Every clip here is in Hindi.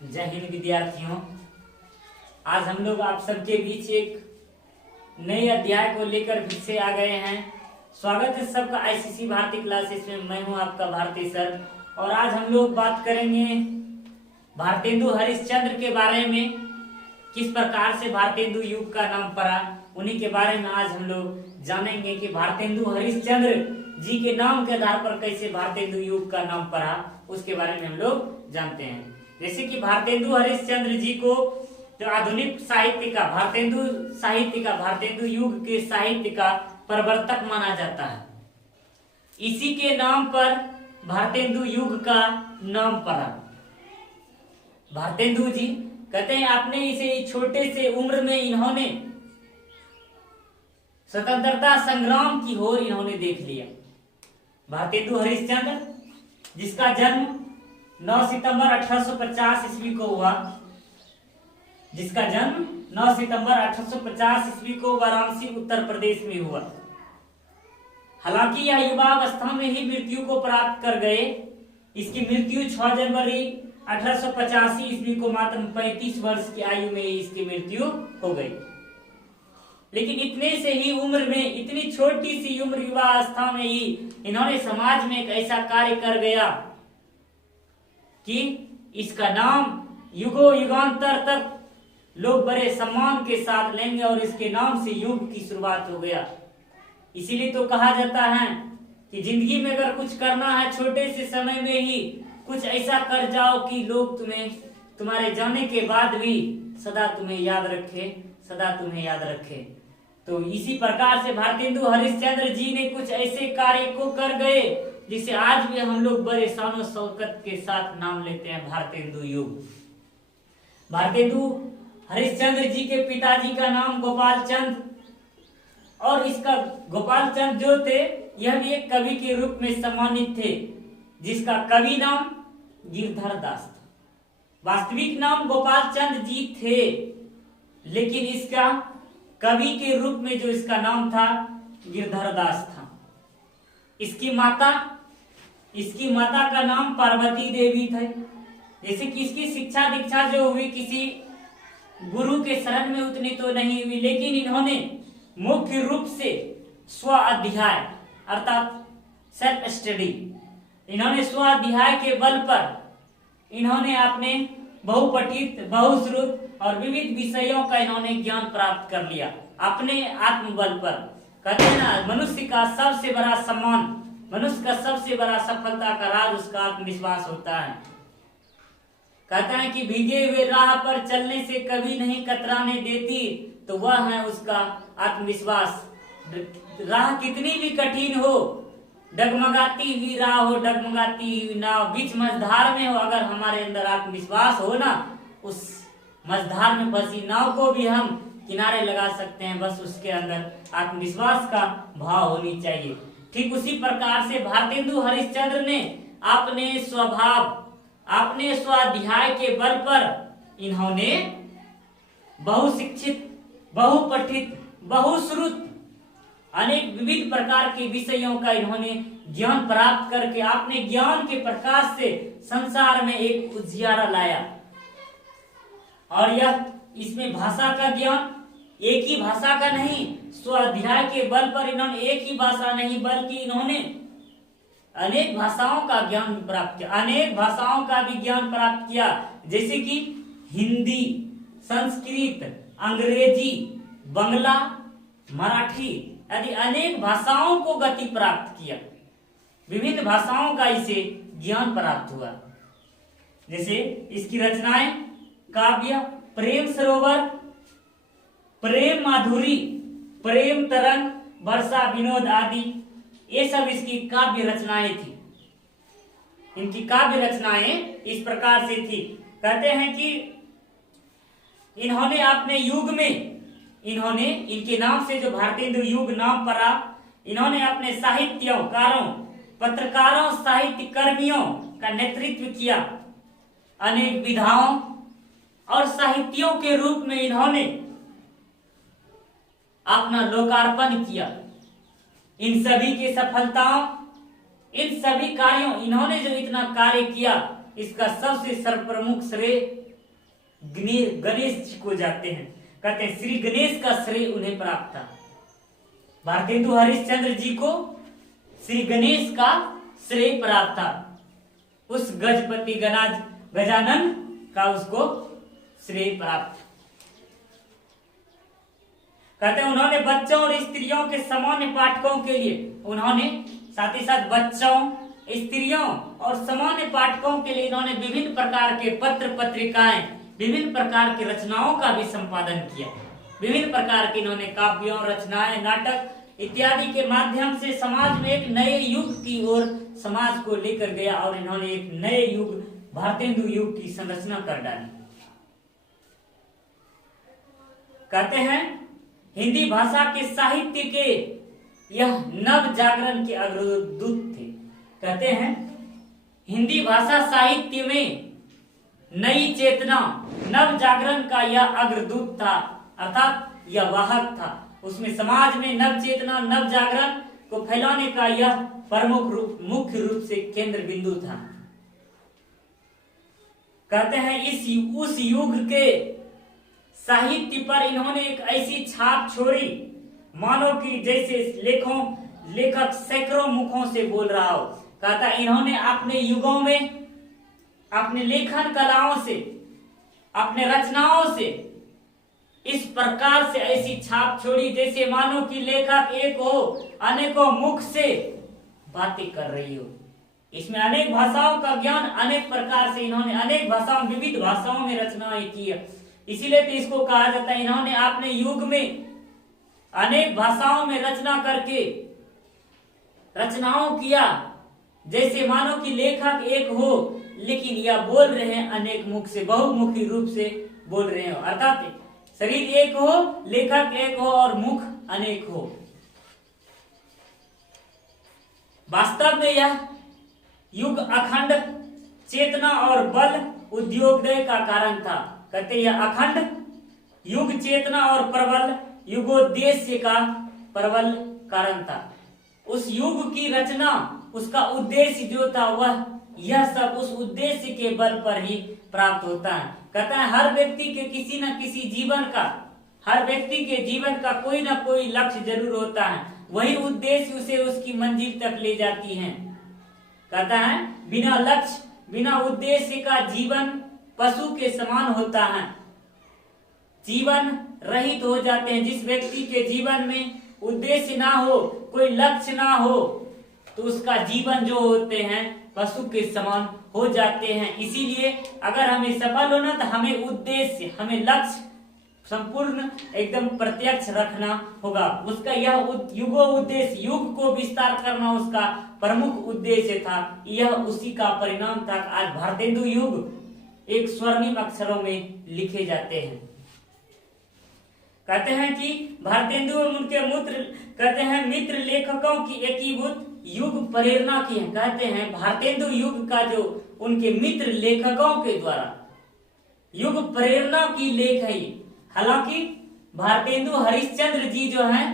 जय हिंद विद्यार्थियों। आज हम लोग आप सबके बीच एक नए अध्याय को लेकर फिर से आ गए हैं। स्वागत है सबका आईसीसी भारती क्लासेस में। मैं हूं आपका भारती सर और आज हम लोग बात करेंगे भारतेंदु हरिश्चंद्र के बारे में। किस प्रकार से भारतेंदु युग का नाम पड़ा, उन्हीं के बारे में आज हम लोग जानेंगे कि भारतेंदु हरिश्चंद्र जी के नाम के आधार पर कैसे भारतेंदु युग का नाम पड़ा, उसके बारे में हम लोग जानते हैं। जैसे कि भारतेंदु हरिश्चंद्र जी को जो आधुनिक साहित्य का भारतेंदु युग के साहित्य का प्रवर्तक माना जाता है। इसी के नाम पर भारतेंदु युग का नाम पड़ा। भारतेंदु जी कहते हैं आपने इसे छोटे से उम्र में इन्होंने स्वतंत्रता संग्राम की ओर इन्होंने देख लिया। भारतेंदु हरिश्चंद्र जिसका जन्म 9 सितंबर 1850 ईस्वी को हुआ, को वाराणसी उत्तर प्रदेश में हुआ। हालांकि यह युवावस्था में ही मृत्यु को प्राप्त कर गए। इसकी मृत्यु 6 जनवरी 1885 ईस्वी को मात्र 35 वर्ष की आयु में इसकी मृत्यु हो गई। लेकिन इतने से ही उम्र में, इतनी छोटी सी उम्र युवावस्था में ही इन्होंने समाज में एक ऐसा कार्य कर गया कि इसका नाम युगों युगांतर तक लोग बड़े सम्मान के साथ लेंगे और इसके नाम से युग की शुरुआत हो गया। इसीलिए तो कहा जाता है कि जिंदगी में अगर कुछ करना है छोटे से समय में ही कुछ ऐसा कर जाओ कि लोग तुम्हारे जाने के बाद भी सदा तुम्हें याद रखे। तो इसी प्रकार से भारतेंदु हरिश्चंद्र जी ने कुछ ऐसे कार्य को कर गए जिसे आज भी हम लोग बड़े शान शौकत के साथ नाम लेते हैं भारतेंदु युग। भारतेंदु हरिश्चंद्र जी के पिताजी का नाम गोपाल चंद, और इसका गोपाल चंद जो थे यह भी एक कवि के रूप में सम्मानित थे, जिसका कवि नाम गिरधर दास था। वास्तविक नाम गोपाल चंद जी थे, लेकिन इसका कवि के रूप में जो इसका नाम था गिरधर दास था। इसकी माता का नाम पार्वती देवी था। जैसे कि इसकी शिक्षा दीक्षा जो हुई किसी गुरु के शरण में उतनी तो नहीं हुई, लेकिन इन्होंने मुख्य रूप से स्व अध्ययन अर्थात सेल्फ स्टडी, इन्होंने स्व अध्ययन के बल पर इन्होंने अपने बहुपठित बहुश्रुत और विविध विषयों का इन्होंने ज्ञान प्राप्त कर लिया अपने आत्मबल पर। कहते हैं ना, मनुष्य का सबसे बड़ा सम्मान, मनुष्य का सबसे बड़ा सफलता का राज उसका आत्मविश्वास होता है। कहता है कि भीगे हुए राह पर चलने से कभी नहीं कतराने देती, तो वह है उसका आत्मविश्वास। राह कितनी भी कठिन हो, डगमगाती हुई राह हो, डगमगाती हुई नाव, बीच मझधार में हो, अगर हमारे अंदर आत्मविश्वास हो ना, उस मझधार में फंसी नाव को भी हम किनारे लगा सकते हैं। बस उसके अंदर आत्मविश्वास का भाव होनी चाहिए। ठीक उसी प्रकार से भारतेंदु हरिश्चंद्र ने अपने स्वभाव, अपने स्वाध्याय के बल पर इन्होंने बहुशिक्षित, बहुपठित, बहुश्रुत अनेक विविध प्रकार के विषयों का इन्होंने ज्ञान प्राप्त करके अपने ज्ञान के प्रकाश से संसार में एक उजियारा लाया। और यह इसमें भाषा का ज्ञान, एक ही भाषा का नहीं, स्वाध्याय के बल पर इन्होंने एक ही भाषा नहीं बल्कि इन्होंने अनेक भाषाओं का ज्ञान प्राप्त किया, अनेक भाषाओं का भी ज्ञान प्राप्त किया। जैसे कि हिंदी, संस्कृत, अंग्रेजी, बंगला, मराठी आदि अनेक भाषाओं को गति प्राप्त किया। विभिन्न भाषाओं का इसे ज्ञान प्राप्त हुआ। जैसे इसकी रचनाएं काव्य, प्रेम सरोवर, प्रेम माधुरी, प्रेम तरंग, वर्षा विनोद आदि, ये सब इसकी काव्य रचनाएं थी। इनकी काव्य रचनाएं इस प्रकार से थी। कहते हैं कि इन्होंने अपने युग में, इन्होंने इनके नाम से जो भारतेंदु युग नाम पड़ा, इन्होंने अपने साहित्यकारों, पत्रकारों, साहित्य कर्मियों का नेतृत्व किया। अनेक विधाओं और साहित्यों के रूप में इन्होंने अपना लोकार्पण किया। इन सभी की सफलताओं, इन सभी कार्यों, इन्होंने जो इतना कार्य किया, इसका सबसे सर्वप्रमुख श्रेय गणेश जी को जाते हैं। कहते हैं श्री गणेश का श्रेय उन्हें प्राप्त था। भारतेंदु हरिश्चंद्र जी को श्री गणेश का श्रेय प्राप्त था। उस गजपति गजानन का उसको श्रेय प्राप्त। कहते हैं उन्होंने बच्चों और स्त्रियों के सामान्य पाठकों के लिए, उन्होंने साथ ही साथ बच्चों, स्त्रियों और सामान्य पाठकों के लिए इन्होंने विभिन्न प्रकार के पत्र पत्रिकाएं, विभिन्न प्रकार की रचनाओं का भी संपादन किया। विभिन्न प्रकार के इन्होंने काव्यों, रचनाएं, नाटक इत्यादि के माध्यम से समाज में एक नए युग की ओर समाज को लेकर गया और इन्होंने एक नए युग, भारतेंदु युग की संरचना कर डाली। कहते हैं हिंदी भाषा के साहित्य के यह नव जागरण के अग्रदूत थे। कहते हैं हिंदी भाषा साहित्य में नई चेतना, नव जागरण का यह अग्रदूत था, अर्थात यह वाहक था। उसमें समाज में नव चेतना, नव जागरण को फैलाने का यह प्रमुख मुख्य रूप से केंद्र बिंदु था। कहते हैं उस युग के साहित्य पर इन्होंने एक ऐसी छाप छोड़ी मानो कि जैसे लेखक सैकड़ों मुखों से बोल रहा हो। कहता इन्होंने अपने युगों में अपने लेखन कलाओं से, अपने रचनाओं से इस प्रकार से ऐसी छाप छोड़ी जैसे मानो कि लेखक एक हो, अनेकों मुख से बातें कर रही हो। इसमें अनेक भाषाओं का ज्ञान, अनेक प्रकार से इन्होंने अनेक भाषाओं, विविध भाषाओं में रचनाएं की है। इसीलिए तो इसको कहा जाता है इन्होंने अपने युग में अनेक भाषाओं में रचना करके रचनाओं किया जैसे मानो कि लेखक एक हो, लेकिन यह बोल रहे हैं अनेक मुख से, बहुमुखी रूप से बोल रहे हो। अर्थात शरीर एक हो, लेखक एक हो और मुख अनेक हो। वास्तव में यह युग अखंड चेतना और बल उद्योगदय का कारण था। कहते यह अखंड युग चेतना और प्रबल युगोद्देश्य का प्रबल कारण था। उस युग की रचना, उसका उद्देश्य जो था वह यह सब उस उद्देश्य के बल पर ही प्राप्त होता है। कहता है हर व्यक्ति के किसी न किसी जीवन का, हर व्यक्ति के जीवन का कोई ना कोई लक्ष्य जरूर होता है, वही उद्देश्य उसे उसकी मंजिल तक ले जाती है। कहता है बिना लक्ष्य, बिना उद्देश्य का जीवन पशु के समान होता है, जीवन रहित हो जाते हैं। जिस व्यक्ति के जीवन में उद्देश्य ना हो, कोई लक्ष्य ना हो, तो उसका जीवन जो होते हैं पशु के समान हो जाते हैं। इसीलिए अगर हमें सफल होना तो हमें उद्देश्य, हमें लक्ष्य संपूर्ण एकदम प्रत्यक्ष रखना होगा। उसका यह युगो उद्देश्य, युग को विस्तार करना उसका प्रमुख उद्देश्य था। यह उसी का परिणाम था। आज भारतेंदु युग एक स्वर्णिम अक्षरों में लिखे जाते हैं। कहते हैं कि भारतेंदु उनके मित्र लेखकों की एकीभूत युग प्रेरणा की है। कहते हैं भारतेंदु युग का जो उनके मित्र लेखकों के द्वारा युग प्रेरणा की लेख है। हालांकि भारतेंदु हरिश्चंद्र जी जो हैं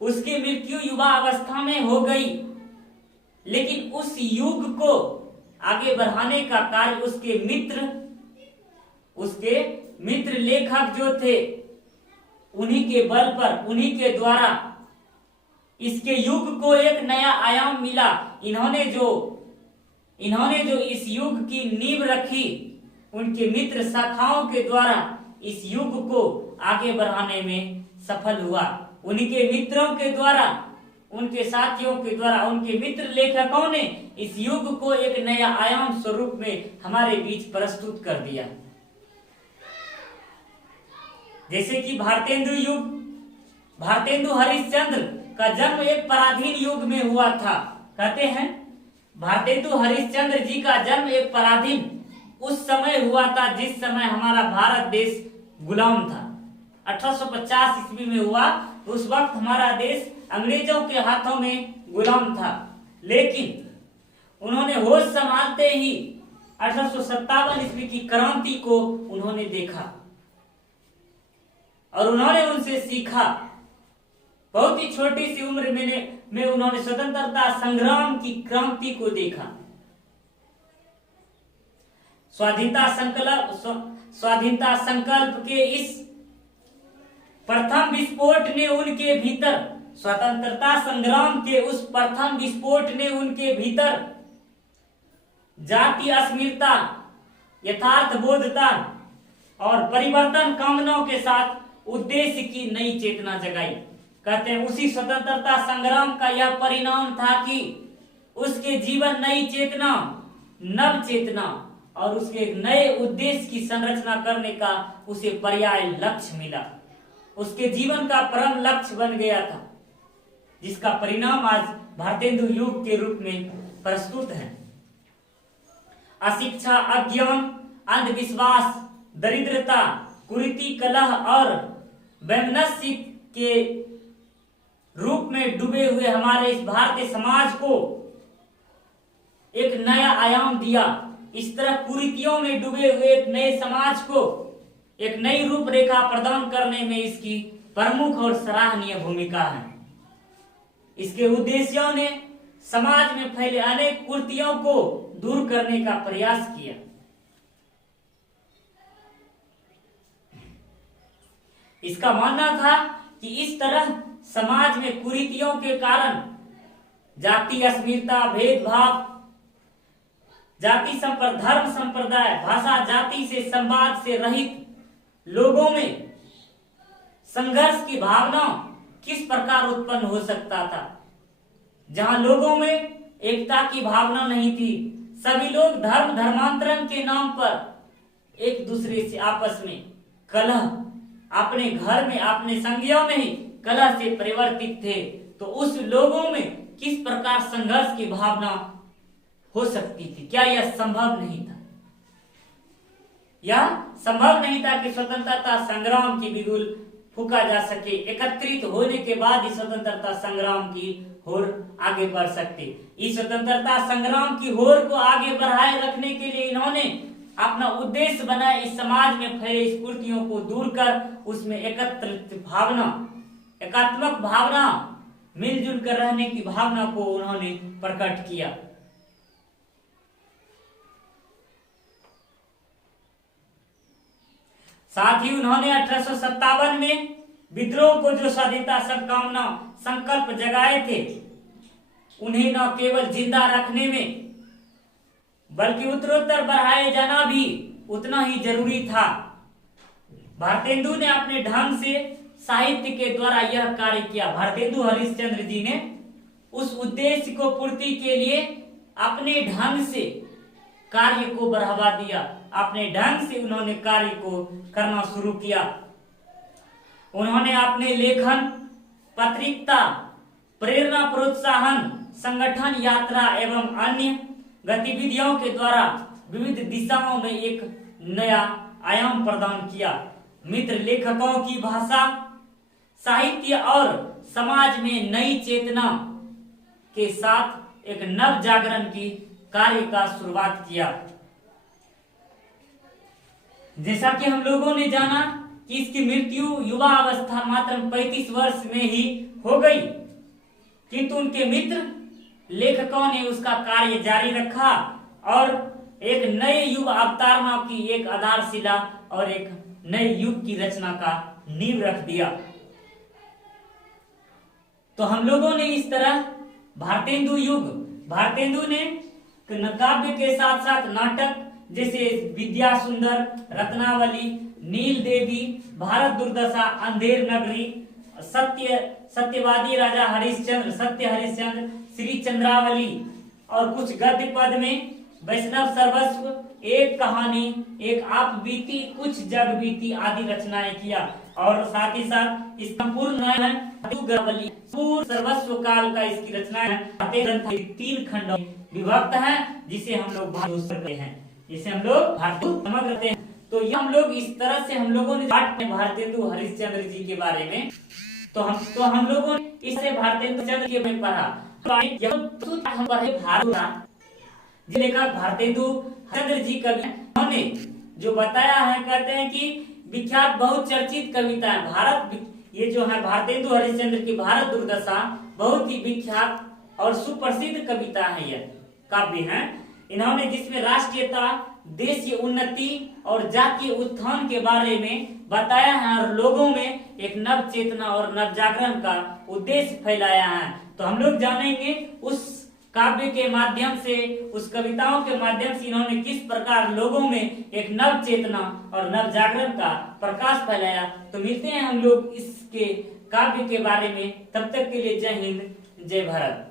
उसकी मृत्यु युवा अवस्था में हो गई, लेकिन उस युग को आगे बढ़ाने का कार्य उसके मित्र लेखक जो थे उन्हीं के बल पर, उन्हीं के द्वारा इसके युग को एक नया आयाम मिला। इन्होंने जो इस युग की नींव रखी, उनके मित्र शाखाओं के द्वारा इस युग को आगे बढ़ाने में सफल हुआ। उनके मित्रों के द्वारा, उनके साथियों के द्वारा, उनके मित्र लेखकों ने इस युग को एक नया आयाम स्वरूप में हमारे बीच प्रस्तुत कर दिया। जैसे कि भारतेंदु हरिश्चंद्र का जन्म एक पराधीन युग में हुआ था। कहते हैं भारतेंदु हरिश्चंद्र जी का जन्म एक पराधीन उस समय हुआ था जिस समय हमारा भारत देश गुलाम था। 1850 ईस्वी में हुआ। उस वक्त हमारा देश अंग्रेजों के हाथों में गुलाम था, लेकिन उन्होंने होश संभालते ही 1857 ईस्वी की क्रांति को उन्होंने देखा और उन्होंने उनसे सीखा। बहुत ही छोटी सी उम्र में उन्होंने स्वतंत्रता संग्राम की क्रांति को देखा। स्वाधीनता संकल्प के इस प्रथम विस्फोट ने उनके भीतर, स्वतंत्रता संग्राम के उस प्रथम विस्फोट ने उनके भीतर जाति अस्मिरता, यथार्थ बोधता और परिवर्तन कामनाओं के साथ उद्देश्य की नई चेतना जगाई। कहते हैं उसी स्वतंत्रता संग्राम का यह परिणाम था कि उसके जीवन नई चेतना, नव चेतना और उसके नए उद्देश्य की संरचना करने का उसे पर्याय लक्ष्य मिला। उसके जीवन का परम लक्ष्य बन गया था, जिसका परिणाम आज भारतेंदु युग के रूप में प्रस्तुत है। अशिक्षा, अज्ञान, अंधविश्वास, दरिद्रता, कुरीति, कलह और वैमनस्य के रूप में डूबे हुए हमारे इस भारतीय समाज को एक नया आयाम दिया। इस तरह कुरीतियों में डूबे हुए एक नए समाज को एक नई रूपरेखा प्रदान करने में इसकी प्रमुख और सराहनीय भूमिका है। इसके उद्देश्यों ने समाज में फैले अनेक कुरीतियों को दूर करने का प्रयास किया। इसका मानना था कि इस तरह समाज में कुरीतियों के कारण जाति अस्मिरता, भेदभाव, जाति धर्म संप्रदाय, भाषा, जाति से संवाद से रहित लोगों में संघर्ष की भावना किस प्रकार उत्पन्न हो सकता था। जहां लोगों में एकता की भावना नहीं थी, सभी लोग धर्मांतरण के नाम पर एक दूसरे से आपस में कलह, अपने घर में, अपने संज्ञा में ही कलह से परिवर्तित थे, तो उस लोगों में किस प्रकार संघर्ष की भावना हो सकती थी। क्या यह संभव नहीं था? यह संभव नहीं था कि स्वतंत्रता संग्राम की बिगुल फूका जा सके। एकत्रित होने के बाद ही स्वतंत्रता संग्राम की होर आगे बढ़ सकती। इस स्वतंत्रता संग्राम की होर को आगे बढ़ाए रखने के लिए इन्होंने अपना उद्देश्य बनाया, इस समाज में फैले इस कुरीतियों को दूर कर उसमें एकत्रित भावना, एकात्मक भावना, मिलजुल कर रहने की भावना को उन्होंने प्रकट किया। साथ ही उन्होंने 1857 में विद्रोह को जो स्वाधीनता संकामना संकल्प जगाए थे, उन्हें न केवल जिंदा रखने में बल्कि उत्तरोत्तर बढ़ाए जाना भी उतना ही जरूरी था। भारतेंदु ने अपने ढंग से साहित्य के द्वारा यह कार्य किया। भारतेंदु हरिश्चंद्र जी ने उस उद्देश्य को पूर्ति के लिए अपने ढंग से कार्य को बढ़ावा दिया, अपने ढंग से उन्होंने कार्य को करना शुरू किया। उन्होंने अपने लेखन, पत्रिका, प्रेरणा, प्रोत्साहन, संगठन, यात्रा एवं अन्य गतिविधियों के द्वारा विविध दिशाओं में एक नया आयाम प्रदान किया। मित्र लेखकों की भाषा, साहित्य और समाज में नई चेतना के साथ एक नव जागरण की कार्य का शुरुआत किया। जैसा कि हम लोगों ने जाना कि इसकी मृत्यु युवा अवस्था मात्र 35 वर्ष में ही हो गई, किंतु उनके मित्र लेखकों ने उसका कार्य जारी रखा और एक नए युग अवतारणा की एक आधारशिला और एक नए युग की रचना का नींव रख दिया। तो हम लोगों ने इस तरह भारतेंदु ने काव्य के साथ साथ नाटक जैसे विद्या सुंदर, रत्नावली, नील देवी, भारत दुर्दशा, अंधेर नगरी, सत्यवादी राजा हरिश्चंद्र, सत्य हरिश्चंद्र, श्री चंद्रावली और कुछ गद्य पद में वैष्णव सर्वस्व, एक कहानी, एक आप बीती, कुछ जग बीती आदि रचनाएं किया। और साथ ही साथ इस संपूर्ण सर्वस्व काल का इसकी रचना है। 3 खंडों में विभक्त है, जिसे हम लोग करते हैं, जिसे हम लोग समग्र करते हैं। तो ये हम लोग इस तरह से हम लोगों ने भारतेंदु हरिश्चंद्र जी के बारे में तो हम लोगों ने इससे भारतेंदु चंद्र के में पढ़ा। हम पढ़े लेखक भारतेंदु चंद्र जी कवि, उन्होंने जो बताया है, कहते हैं कि विख्यात बहुत चर्चित कविता है भारत, ये जो है भारतेंदु हरिश्चंद्र की भारत दुर्दशा बहुत ही विख्यात और सुप्रसिद्ध कविता है, यह काव्य है। इन्होंने जिसमें राष्ट्रीयता, देश की उन्नति और जातीय उत्थान के बारे में बताया है और लोगों में एक नव चेतना और नव जागरण का उद्देश्य फैलाया है। तो हम लोग जानेंगे उस काव्य के माध्यम से, उस कविताओं के माध्यम से इन्होंने किस प्रकार लोगों में एक नव चेतना और नव जागरण का प्रकाश फैलाया। तो मिलते हैं हम लोग इसके काव्य के बारे में, तब तक के लिए जय हिंद जय भारत।